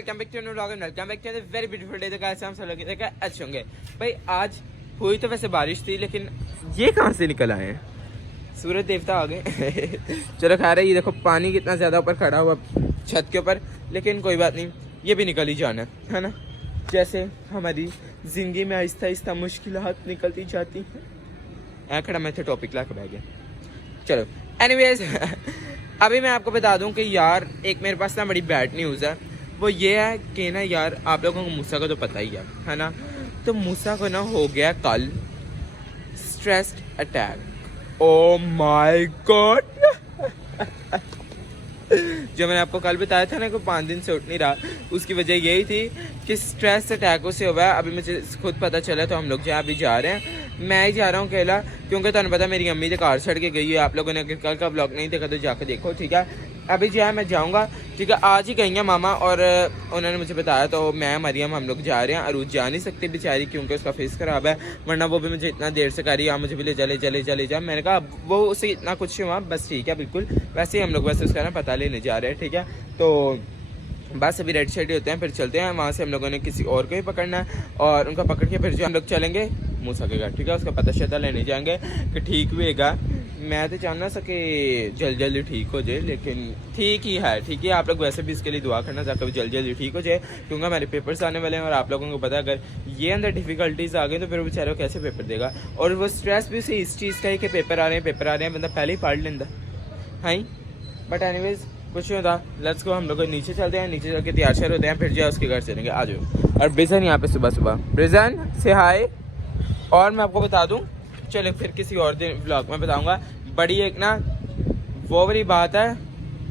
Welcome back to new vlog and welcome back to the very beautiful day. तो कैसे हम सब लोग देखा अच्छे होंगे भाई। आज हुई तो वैसे बारिश थी, लेकिन ये कहाँ से निकल आए हैं, सूरज देवता आ गए। चलो खा रहे, ये देखो पानी कितना ज़्यादा ऊपर खड़ा हुआ छत के ऊपर, लेकिन कोई बात नहीं, ये भी निकल ही जाना है ना। जैसे हमारी ज़िंदगी में आहिस्ता आहिस्ता मुश्किलात निकलती जाती हैं। खड़ा मैं थे टॉपिक ला के बह गया। चलो एनीवेज अभी मैं आपको बता दूं कि यार एक मेरे पास ना बड़ी बैड न्यूज़ है। वो ये है कि ना यार, आप लोगों को मूसा का तो पता ही है ना। तो मूसा को ना हो गया कल stressed attack. Oh my God. जो मैंने आपको कल बताया था ना कि 5 दिन से उठ नहीं रहा, उसकी वजह यही थी कि स्ट्रेस अटैकों से हुआ है। अभी मुझे खुद पता चला, तो हम लोग जहाँ अभी जा रहे हैं, मैं ही जा रहा हूँ अकेला, क्योंकि तुम्हें पता मेरी अम्मी तो कार छड़ के गई है। आप लोगों ने कल का ब्लॉग नहीं देखा तो जाकर देखो, ठीक है। अभी जो है मैं जाऊँगा, ठीक है। आज ही गई हैं मामा और उन्होंने मुझे बताया, तो मैं मरियम हम लोग जा रहे हैं। अरूज जा नहीं सकती बेचारी, क्योंकि उसका फेस ख़राब है, वरना वो भी मुझे इतना देर से करी, मुझे भी ले जा। मैंने कहा वो उसे इतना कुछ हुआ, बस ठीक है बिल्कुल। वैसे ही हम लोग बस उसका ना पता लेने जा रहे हैं, ठीक है। तो बस अभी रेड शेड होते हैं, फिर चलते हैं। वहाँ से हम लोगों ने किसी और को ही पकड़ना है, और उनका पकड़ के फिर जो हम लोग चलेंगे मूसा के घर, ठीक है। उसका पता शता लेने जाएंगे कि ठीक हुएगा। मैं तो चाहना सके जल्दी ठीक हो जाए, लेकिन ठीक ही है, ठीक है। आप लोग वैसे भी इसके लिए दुआ करना ताकि भी जल्दी ठीक हो जाए, क्योंकि हमारे पेपर्स आने वाले हैं। और आप लोगों को पता है, अगर ये अंदर डिफिकल्टीज आ गई तो फिर बेचारे कैसे पेपर देगा। और वो स्ट्रेस भी उसे इस चीज़ का है कि पेपर आ रहे हैं, बंदा पहले ही पढ़ लेंदा है। बट एनीवेज कुछ नहीं होता, लेट्स गो। हम लोग नीचे चलते हैं, नीचे चल के तैयार श्यार होते हैं, फिर जो है उसके घर चलेंगे। आ जाओ। और ब्रिजन यहाँ पे सुबह ब्रिजन से हाय। और मैं आपको बता दूं, चलो फिर किसी और दिन व्लॉग में बताऊंगा। बड़ी एक ना वो वाली बात है,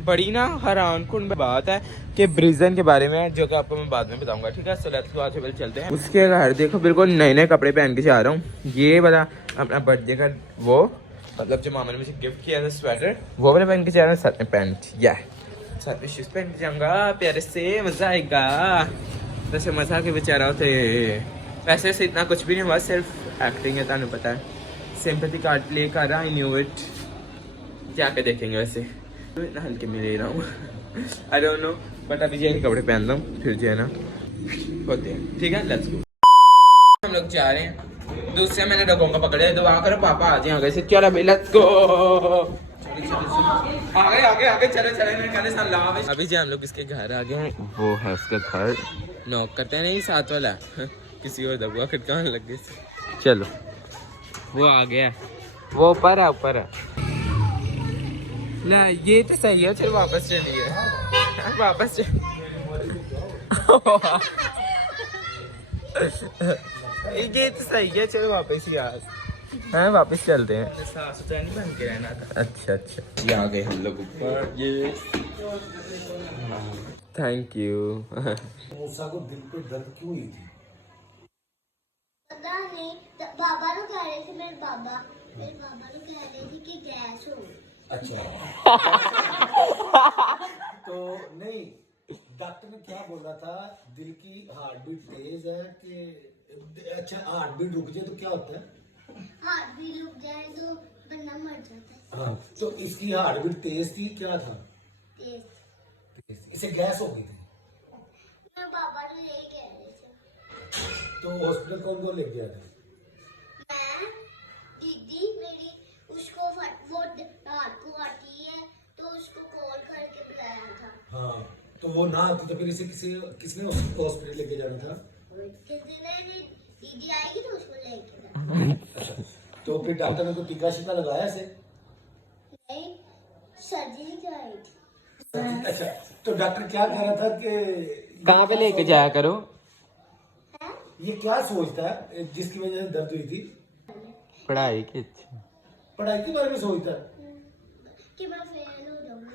बड़ी ना हैरान कुन बात है कि ब्रिजन के बारे में, जो कि आपको मैं बाद में बताऊंगा, ठीक है। सो लेट्स गो, आज चलते हैं उसके घर। देखो बिल्कुल नए कपड़े पहन के जा रहा हूँ। ये वाला अपना बर्थडे का वो, मतलब जो मामा ने मुझे गिफ्ट किया था स्वेटर, वो वाला पहन के जा रहा हूँ। साथ में पैंट या साथ में शूज पहन के जाऊंगा, प्यारे से मजा आएगा। वैसे मजा के बेचारा होते, वैसे से इतना कुछ भी नहीं हुआ, सिर्फ एक्टिंग है, तुम्हें पता है। सिंपैथी कार्ड प्ले कर रहा, आई न्यू इट। जाके देखेंगे। वैसे तो इतना हल्के में ले रहा हूँ, आई डोंट नो, बट अभी ये कपड़े पहन रहा हूँ, फिर जो है ना होते हैं, ठीक है। Let's go. हम लोग जा रहे हैं। दूसरे मैंने डगों का पकड़े, दुआ करो पापा आ जाए आगे से। चलो भाई लेट्स गो। आगे चलो अभी जो हम लोग इसके घर आ गए हैं, वो है उसका घर। नॉक करते हैं, नहीं साथ वाला किसी और दबुआ खटकाने लग गए। चलो वो आ गया, वो ऊपर है। ना ये तो सही है, चलो वापस चलिए। वापस ये तो सही है, चलो वापस ही यार। हाँ वापस चलते हैं, साफ सुथरा नहीं बन के रहना था। अच्छा ये आ गए हम लोग ऊपर। ये थैंक यू। मूसा को दिल पे दर्द क्यों हुई थी? पता नहीं, बाबा लोग कह रहे थे, मेरे बाबा लोग कह रहे थे कि गैस हो। अच्छा तो नहीं, डॉक्टर ने क्या बोला था? दिल की हार्ट बीट तेज है कि अच्छा हार्ट बीट रुक जाए तो क्या होता है? हार्ट बीट रुक जाए तो बंदा मर जाता है। हाँ, तो इसकी हार्ट बीट तेज थी, क्या था? तेज। इसे गैस हो गई थी। मेरे बाबा तो यही कह रहे थे। तो हॉस्पिटल कौन ले गया था? मैं, दीदी मेरी, उसको वो रात को आती है तो उसको कॉल करके बुलाया था। हाँ, तो वो ना आती तो फिर इसे किसने हॉस्पिटल लेके जाना था? दीदी आएगी तो उसको लेके जाना। तो फिर डॉक्टर ने तो टीका शीका लगाया इसे? नहीं, सर्जरी कराई थी। अच्छा, तो डॉक्टर क्या कह रहा था कि कहाँ पे लेके जाया करो? ये क्या सोचता है जिसकी वजह से दर्द हुई थी? पढ़ाई की। पढ़ाई के बारे में सोचता है कि मैं फेल हो जाऊंगा।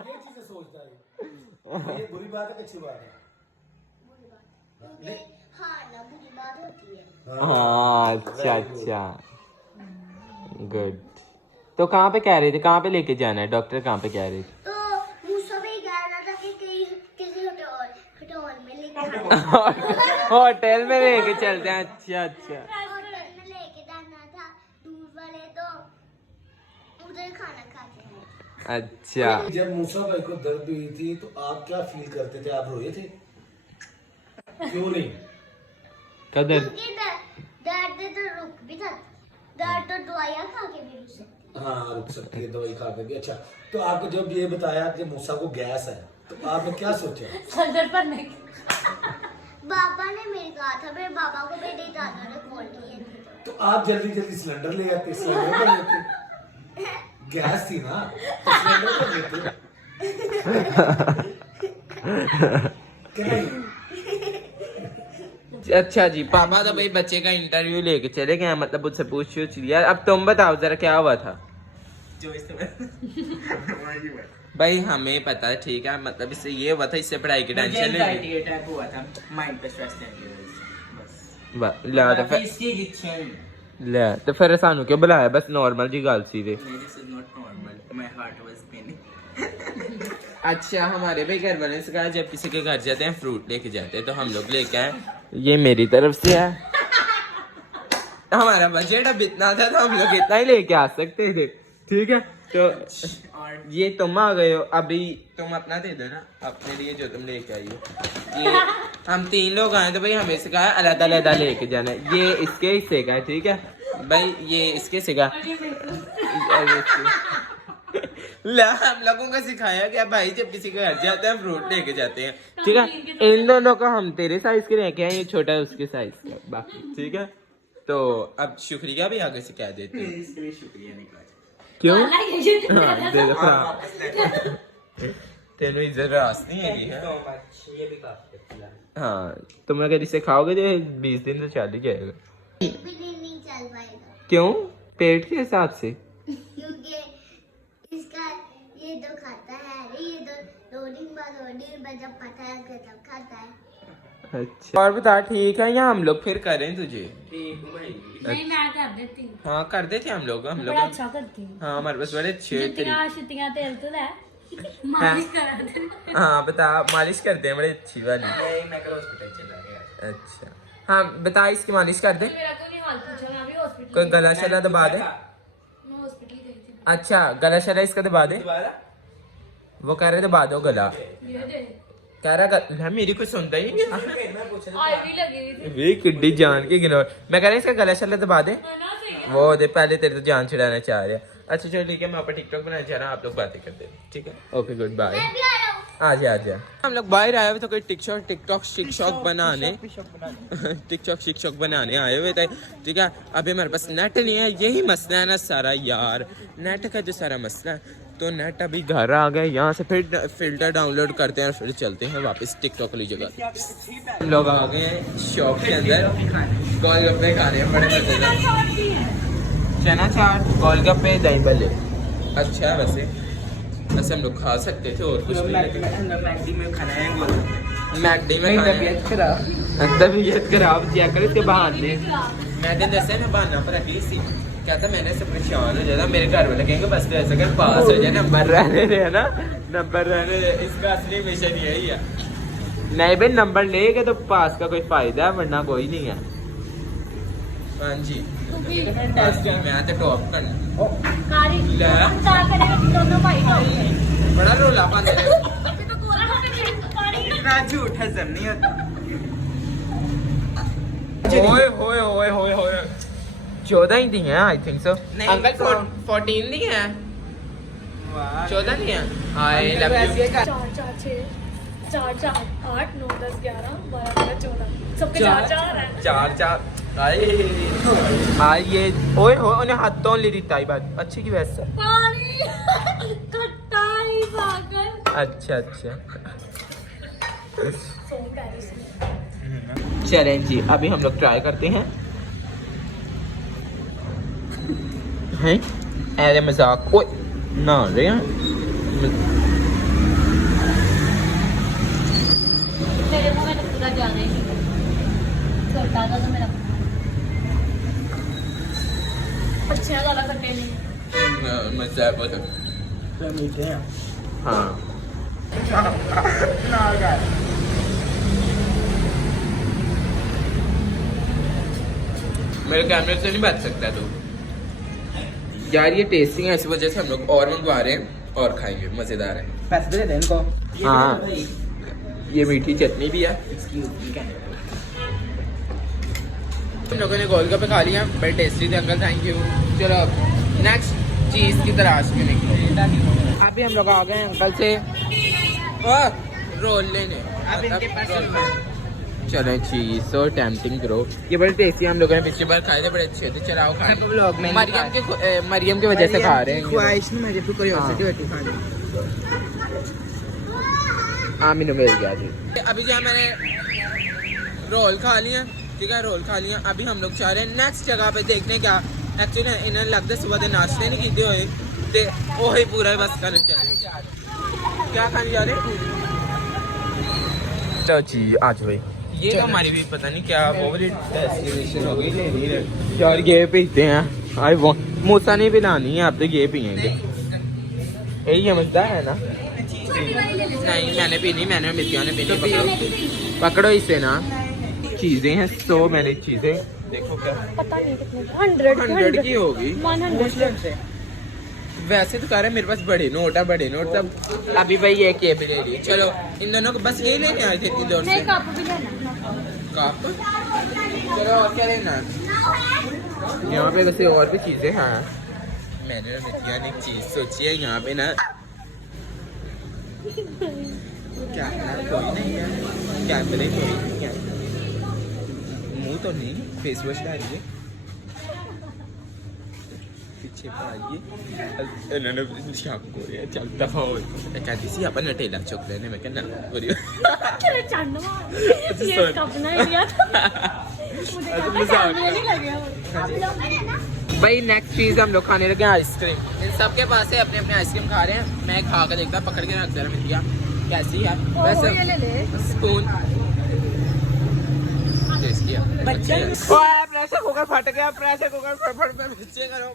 ये चीजें सोचता है। ये बुरी बात है कि अच्छी बात है? क्योंकि हाँ ना बुरी बात होती है। हाँ अच्छा गुड। तो कहाँ पे कह रहे थे, कहाँ पे लेके जाना है? डॉक्टर कहाँ पे कह रहे थे? तो मूसा भी कह रहा था कि किसी होटल में लेके होटल में लेके चलते हैं। अच्छा होटल में लेके जाना था, दूर वाले तो उधर खाना खाते हैं। अच्छा जब मूसा भाई को दर्द हुई थी तो आप क्या फील करते थे? आप रोए थे? क्यों नहीं? कदर क्योंकि दर्द तो रुक भी था, दर्द तो दवाइयाँ खा के भी रुक सकती हाँ रुक सकती है दवाई खा के भी। अच्छा तो आपको जब ये बताया कि मूसा को गैस है तो आपने क्या सोचा? सर पर नहीं। पापा ने मेरे कहा था, मेरे पापा को मेरे दादा ने कॉल किया था। तो आप जल्दी जल्दी सिलेंडर ले आते, सिलेंडर कर लेते। गैस थी ना तो सिलेंडर कर लेते। क्या नहीं? अच्छा जी, पापा तो भाई बच्चे का इंटरव्यू लेके चले गए, मतलब उससे पूछ लिया। अब तुम बताओ जरा क्या हुआ था? जो इस तरह भाई हमें पता है, ठीक है, मतलब इससे ये हुआ था, इससे पढ़ाई की टेंशन नहीं एंजाइटी अटैक हुआ था, माइंड पे स्ट्रेस नहीं बस ला तो फिर इसकी इच्छा ले तो फिर सानू क्यों बुलाया? बस नॉर्मल जी गल सी दे। This is not normal, my heart was paining. अच्छा हमारे भाई घर वाले से कहा जब किसी के घर जाते हैं फ्रूट लेके जाते हैं, तो हम लोग लेके आए। ये मेरी तरफ से है। हमारा बजट अब इतना था तो हम लोग इतना ही लेके आ सकते थे, ठीक है। तो और ये तुम आ गए हो, अभी तुम अपना दे दो ना अपने लिए जो तुम लेके आई हो। ये हम 3 लोग आए तो भाई हमें से कहा अलग अलग लेके जाना है। ये इसके हिस्से का है, ठीक है भाई, ये इसके हिस्से का। ला हम लोगों को सिखाया गया भाई जब किसी के घर जाते हैं फ्रूट लेके जाते हैं, ठीक है। इन दोनों का हम तेरे साइज के लेके आए, ये छोटा है उसके साइज का बाकी, ठीक है। तो अब शुक्रिया भी आगे से कह देते हैं। इसके लिए शुक्रिया नहीं कहा। क्यों? हाँ, दे दो खराब। तेनू इज्जत रास नहीं है ये भी काफी अच्छा लगा। हाँ, तुम अगर इसे खाओगे तो 20 दिन तो चल ही जाएगा। एक भी दिन नहीं चल पाएगा क्यों? पेट के हिसाब से? क्योंकि इसका ये तो खाता है, ये तो लोडिंग बाद जब पता है तब खाता है। अच्छा और बता, ठीक है, या हम लोग फिर करें तुझे? ठीक भाई नहीं मैं कर देती हूँ, हाँ कर देते हम लोग बड़ा अच्छा करती हूँ। हाँ हमारे पास बड़े अच्छे जुतियाँ शुतियाँ तेल तो है, मालिश करा दे। हाँ बता, मालिश करते हैं बड़े अच्छी वाली। मैं कल हॉस्पिटल चला गया। अच्छा हाँ बता, इसकी मालिश कर दे। मेरा कोई नहीं हाल पूछा, मैं भी हॉस्पिटल कोई गला शला दबा दे। मैं हॉस्पिटल गई थी। अच्छा गला शला इसका दबा दे। दोबारा वो कह रहे दबा दो गला, ये दे कह रहा मेरी कुछ सुनता ही नहीं है। मैं पूछ आईवी लगी हुई थी। वे किड्डी जान के इग्नोर। मैं कह रहा इसका गला शला दबा दे। है ना, सही है। वो दे पहले तेरे तो जान छुड़ाना चाह रहे हैं। अच्छा चलो ठीक है, मैं ऊपर टिकटॉक बनाना चाह रहा हूँ, आप लोग बातें करते हैं, ठीक है। Okay good bye. मैं भी आ रहा हूँ। आजा हम लोग बाहर आए हुए थे कोई टिकटॉक शिक्षक बनाने टिकटॉक शिक्षक बनाने आए हुए थे, ठीक है। अभी हमारे पास नेट नहीं है, यही मसला है ना सारा यार, नेट का जो सारा मसला है। तो नेट अभी घर आ गए, यहाँ से फिर फिल्टर डाउनलोड करते हैं और फिर चलते हैं वापस टिकटॉक वाली जगह। हम लोग आ गए हैं शॉप के अंदर, गोलगप्पे खा रहे हैं बड़े मजेदार। चना चाट, गोलगप्पे, दही भल्ले। अच्छा है वैसे हम लोग खा सकते थे और कुछ नहीं, लेकिन मैगडी में खाना है गोल। मैगडी में तबीयत खराब चेक कर इसके बहाने। मैं तो दसे मैं बहाना पर रखी सी, कहता मैंने से परेशान हो जाता, मेरे घर वाले कहेंगे बस ऐसा कर पास हो जाए, नंबर रहने दे, है ना, नंबर रहने दे। इसका असली मिशन यही है। नहीं भाई नंबर लेके तो पास का कोई फायदा है, वरना कोई नहीं है। हाँ जी मैं तो टॉप करना कारी ले। हम चाह करेंगे दोनों भाई टॉप। बड़ा रोला पाते तो गोरा होके फिर पानी इतना झूठ हजम नहीं होता। ओए होए होए होए होए 14 ही दी हैं आई थिंक सो। नहीं, अंकल 14 दी हैं, 14 दी हैं। I love you. 4 4 6 4 4 8 9 10 11 12 13 14 सबके 4 4 है। 4 आई ये ओए होए उन्हें हाथ तो ले दी ताई बात अच्छी की वैसे। पानी खट्टाई पागल। अच्छा सो पैरिस में चलें जी, अभी हम लोग ट्राई करते हैं। हैं अरे मजाक ओए ना रे मेरे मुंह में तो पूरा जाना ही छोटा था तो मेरा अच्छे वाला खट्टे नहीं। मजा बहुत मीठे हैं हाँ। मेरे कैमरे से नहीं बच सकता तू यार, ये टेस्टिंग है इस वजह से हम लोग और मंगवा रहे हैं और खाएंगे, मजेदार है। पैसे दे दे इनको। हाँ ये मीठी चटनी भी है। हम लोगों ने गोलगप्पे खा लिया, बड़े टेस्टी थे अंकल, थैंक यू। चलो नेक्स्ट चीज की तलाश में निकले। अभी हम लोग आ गए अंकल से रोल लेने। अब इनके पास चलो चीज और टेम्पटिंग करो, ये बड़े टेस्टी हम लोगों ने पिछली बार खाए थे, बड़े अच्छे थे। चलाओ खाए। मरियम की वजह से खा रहे हैं। ख्वाहिश में मेरे को क्यूरियोसिटी होती है खाने। आमीन मिल गया जी। अभी जो मैंने रोल खा लिया, ठीक है, रोल खा लिया। अभी हम लोग चाह रहे हैं नेक्स्ट जगह पे देखने क्या एक्चुअली इन्हें लगता है सुबह के नाश्ते नहीं किए हुए ते वही पूरा बस करने चले। क्या खाने जा रहे हैं? चलो जी आज भाई ये तो हमारी भी पता नहीं क्या ओवररेट डेस्टिनेशन हो गई यार। ये पीते हैं आई वो मूसा नहीं पिलानी है, आप तो ये पियेंगे। यही समझता है ना? नहीं मैंने पीनी, मैंने मिर्चियाँ ने पीनी। पकड़ो इसे ना, चीजें हैं सो मैंने चीजें देखो क्या पता नहीं कितने 100 की होगी 100 वैसे तो कह रहे मेरे पास बड़े नोट है, बड़े नोट तब। अभी भाई ये के भी ले ली। चलो इन दोनों को बस यही लेने आए थे इतनी दूर से। कप भी लेना। कप चलो और क्या लेना? यहाँ पे वैसे और भी चीजें हैं। मैंने ना नित्या ने एक चीज सोची है यहाँ पे ना, क्या कोई नहीं है कैमरे, कोई नहीं है, मुंह तो नहीं, फेस वॉश डालिए पीछे पाइए। इन्होंने को चलता हो कहती सी अपन नटेला चॉकलेट है, मैं कहना बोलियो तेरे चंडवा ये कप ना लिया था मुझे कैमरे नहीं लगे। भाई नेक्स्ट चीज हम लोग खाने लगे आइसक्रीम। इन सबके पास है अपने अपने आइसक्रीम खा रहे हैं। मैं खा कर देखता, पकड़ के रख जरा मिल कैसी है वैसे ये ले ले स्पून टेस्टी है। प्रेशर कुकर फट गया, प्रेशर कुकर फट बच्चे करो।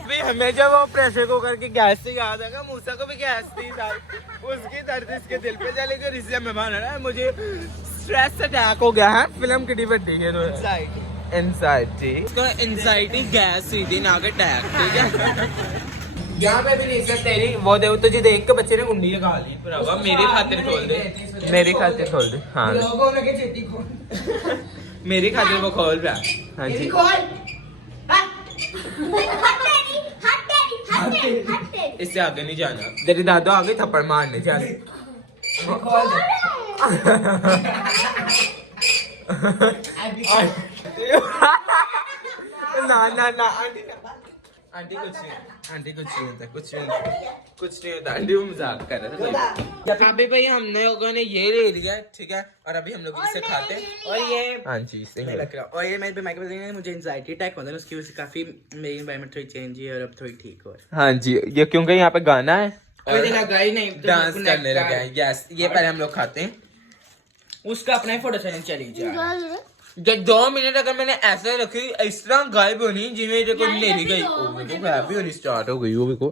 भाई हमें जब वो प्रेशर कुकर की गैस से याद आएगा, मूसा को भी गैस थी उसकी दर्द इसके दिल पे चले गई। इसलिए मैं मान रहा है मुझे स्ट्रेस अटैक हो गया है। फिल्म कितनी बड़ी है? एंजाइटी, इसको एंजाइटी गैस सीधी ना के अटैक, ठीक है। यहाँ पे भी नहीं सर तेरी वो दे तुझे देख के बच्चे ने कुंडी लगा ली। भरावा मेरे खातिर खोल दे, मेरी खातिर खोल दे। हाँ मेरी खातिर वो खोल रहा। हाँ जी इससे आगे नहीं जाना, तेरी दादा आगे थप्पड़ मारने जाने। ना ना ना आंटी कुछ नहीं, आंटी कुछ नहीं होता, कुछ नहीं होता, कुछ नहीं होता। आंटी वो मजाक कर रहे थे। अभी भाई हम लोगों ने ये ले लिया, ठीक है, और अभी हम लोग इसे खाते हैं। और ये हाँ जी सही है। और ये मेरे माइक पे मुझे एंजाइटी अटैक होता है, उसकी वजह से काफी मेरी एनवायरनमेंट थोड़ी चेंज हुई और अब थोड़ी ठीक हो। हाँ जी ये क्योंकि यहाँ पे गाना है और लगा ही नहीं डांस करने लगे हैं। यस ये पहले हम लोग खाते हैं, उसका अपना ही फोटो चैलेंज चली जा। जब 2 मिनट अगर मैंने ऐसे रखी इस तरह गायब होनी जिन्हें कोई नहीं गई, वो मेरे को गायब भी होनी स्टार्ट हो गई। वो मेरे को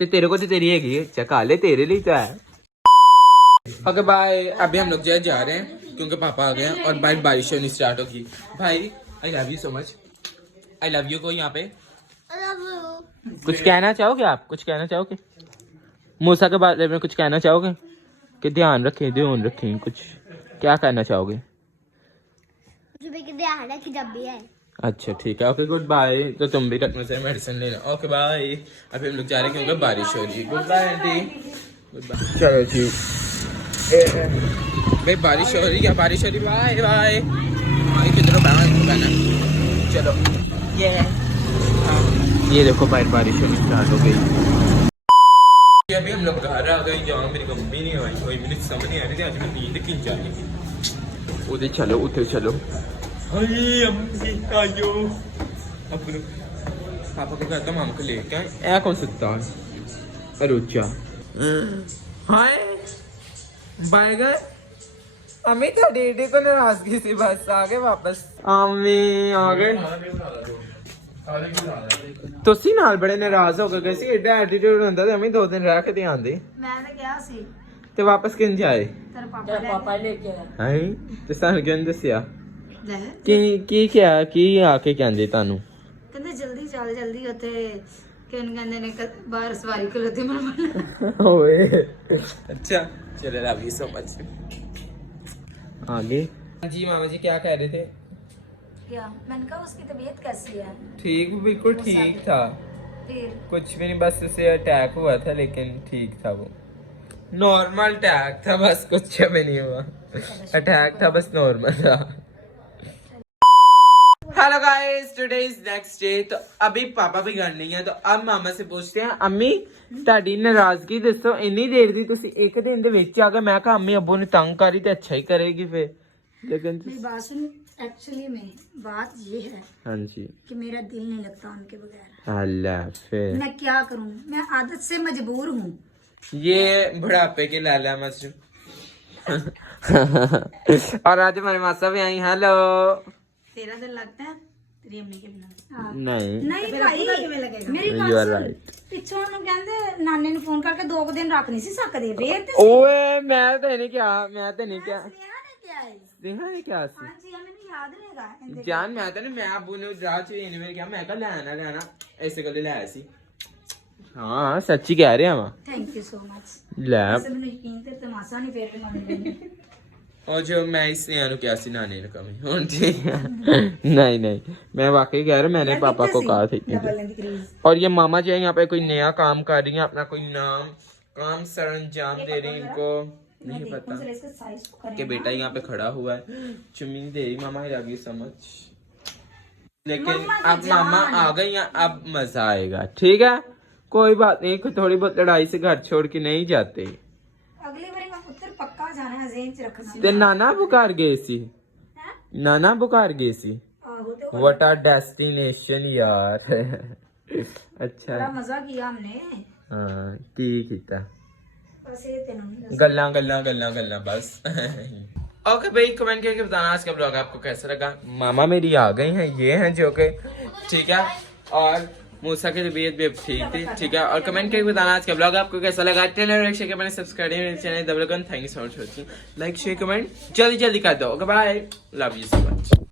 तो तेरे को तो तेरी हैगी, चखा ले तेरे लिए तो है। Okay bye. अभी हम लोग जा रहे हैं क्योंकि पापा आ गए हैं और भाई बारिश होनी स्टार्ट होगी। भाई I love you so much, I love you को यहाँ पे कुछ कहना चाहोगे आप? कुछ कहना चाहोगे मूसा के बारे में? कुछ कहना चाहोगे कि ध्यान रखें कुछ क्या कहना चाहोगे? जब भी है। अच्छा ठीक है, ओके गुड बाय। तो तुम भी डॉक्टर से मेडिसिन लेना। Okay bye. अभी हम लोग जा रहे हैं क्योंकि बारिश हो रही है। Good bye aunty, good bye. चलो जी भाई बारिश हो रही है, बारिश हो रही। Bye bye. किधर बहना चलो ये देखो बाहर बारिश होनी स्टार्ट हो गई। अभी हम लोग घर आ गए, यहाँ मेरी मम्मी नहीं आई कोई, मुझे समझ नहीं आ रही थी आज मैं नींद क्यों जा रही थी। उधर चलो उधर चलो। अपने पापा को कहता मामा को लेके आए। ऐ कौन सकता है? अरुचा हाय बाय गए। अम्मी तो डीडी को नाराजगी सी बस आ गए वापस। अम्मी आ गए ਤੁਸੀਂ ਨਾਲ ਬੜੇ ਨਾਰਾਜ਼ ਹੋ ਗਏ ਸੀ। ਐਡਾ ਐਟੀਟਿਊਡ ਹੁੰਦਾ ਤੇ ਅਮੀ 2 ਦਿਨ ਰਹਿ ਕੇ ਤੇ ਆਂਦੇ। ਮੈਂ ਤਾਂ ਕਿਹਾ ਸੀ ਤੇ ਵਾਪਸ ਕਿੰਨ ਜਾਏ? ਤੇਰਾ ਪਾਪਾ ਲੈ ਕੇ ਆਇਆ। ਹਾਏ ਤੇ ਸਾਨੂੰ ਕਿਉਂ ਨੀ ਦੱਸਿਆ? ਲੈ ਕੀ ਕਿਹਾ ਕੀ ਆ ਕੇ ਕਹਿੰਦੇ ਤੁਹਾਨੂੰ? ਕਹਿੰਦੇ ਜਲਦੀ ਚੱਲ ਜਲਦੀ ਉੱਥੇ ਕਿਨ ਕਹਿੰਦੇ ਨੇ ਬਾਹਰ ਸਵਾਰੀ ਖਲੋਤੀ ਮਨ ओए अच्छा चलो लव यू सो मच आगे जी मामा जी क्या कह रहे थे क्या मैंने कहा उसकी तबीयत कैसी है ठीक बिल्कुल ठीक था फिर कुछ भी नहीं बस उसे अटैक हुआ था लेकिन ठीक था वो नॉर्मल अटैक था बस कुछ भी नहीं हुआ अटैक था बस नॉर्मल था hello guys today is next day तो अभी पापा भी घर नहीं है तो अब मामा से पूछते हैं अम्मी ਤੁਹਾਡੀ ਨਾਰਾਜ਼ਗੀ ਦੱਸੋ ਇੰਨੀ ਦੇਰ ਦੀ ਤੁਸੀਂ ਇੱਕ ਦਿਨ ਦੇ ਵਿੱਚ ਆ ਕੇ ਮੈਂ ਕਿਹਾ ਅੰਮੀ ਅੱਬੂ ਨੇ ਤੰਗ ਕਰੀ ਤੇ ਅੱਛਾ ਹੀ ਕਰੇਗੀ फिर लेकिन मेरी बात सुन एक्चुअली में बात ये है हाँ जी कि मेरा दिल नहीं लगता उनके बगैर अल्लाह फिर मैं क्या करूं मैं आदत से मजबूर हूँ ये बुढ़ापे की लाला मशरूम और आज हमारी मासा भी आई हेलो तेरा दिल लगता है तेरी अम्मी के बिना नहीं नहीं भाई मेरी You बात are सुन right. ਪਿੱਛੋਂ ਉਹਨੂੰ ਕਹਿੰਦੇ ਨਾਨੇ ਨੂੰ ਫੋਨ ਕਰਕੇ 2 ਦਿਨ ਰੱਖ ਨਹੀਂ ਸੀ ਸਕਦੇ ਵੇਖ ਤੇ ओए मैं तो नहीं क्या मैं तो नहीं क्या ਸੁਨੇਹਾ ਨੇ ਕਿਹਾ ਹੈ देखा है क्या सी ਹਾਂਜੀ ਆ ਮੈਨੂੰ ਯਾਦ ਰਹੇਗਾ ਇਹਦੇ जान मैं तो नहीं मैं अबू ने रात से इन्हें क्या मैं कहा लेना ऐसे कर ले सी हाँ सच्ची कह रहे हैं हम ਥੈਂਕ ਯੂ ਸੋ ਮਚ ले ਵੈਸੇ ਮੈਨੂੰ ਯਕੀਨ ਤੇ ਤਮਾਸ਼ਾ ਨਹੀਂ ਫੇਰ ਵੀ ਮੰਨ और जो मैं इसने यार क्या सी नानी ने कमी और ठीक है नहीं नहीं मैं वाकई कह रहा हूँ मैंने पापा को कहा था इतनी देर। और ये मामा जी यहाँ पे कोई नया काम कर रही हैं अपना कोई काम सरंजाम दे रही इनको नहीं पता कि बेटा यहाँ पे खड़ा हुआ है चुम्मी दे रही मामा लव यू सो मच लेकिन अब मामा आ गई हैं अब मजा आएगा ठीक है कोई बात नहीं थोड़ी बहुत लड़ाई से घर छोड़ के नहीं जाते ਅਗਲੀ ਵਾਰੀ ਮੈਂ ਪੁੱਤਰ ਪੱਕਾ ਜਾਣਾ ਹੈ ਜ਼ੇਨ ਚ ਰੱਖਣਾ ते नाना बुखार गए सी नाना बुखार गए सी ਆਹੋ ਤੇ What a destination यार अच्छा ਬੜਾ ਮਜ਼ਾ ਕੀਤਾ हमने हाँ की कीता ਬਸ ਇਹ ਤੈਨੂੰ ਨਹੀਂ ਦੱਸ गल्ला बस ओके भाई कमेंट करके बताना आज का ब्लॉग आपको कैसा लगा मामा मेरी आ गई हैं ये हैं जो कि ठीक है और मूसा की तबीयत भी अब ठीक थी ठीक है और कमेंट करके बताना आज का ब्लॉग आपको कैसा लगा चैनल सब्सक्राइब मेरे चैनल दबल thank you so much like share comment जल्दी कर दो okay bye love you so much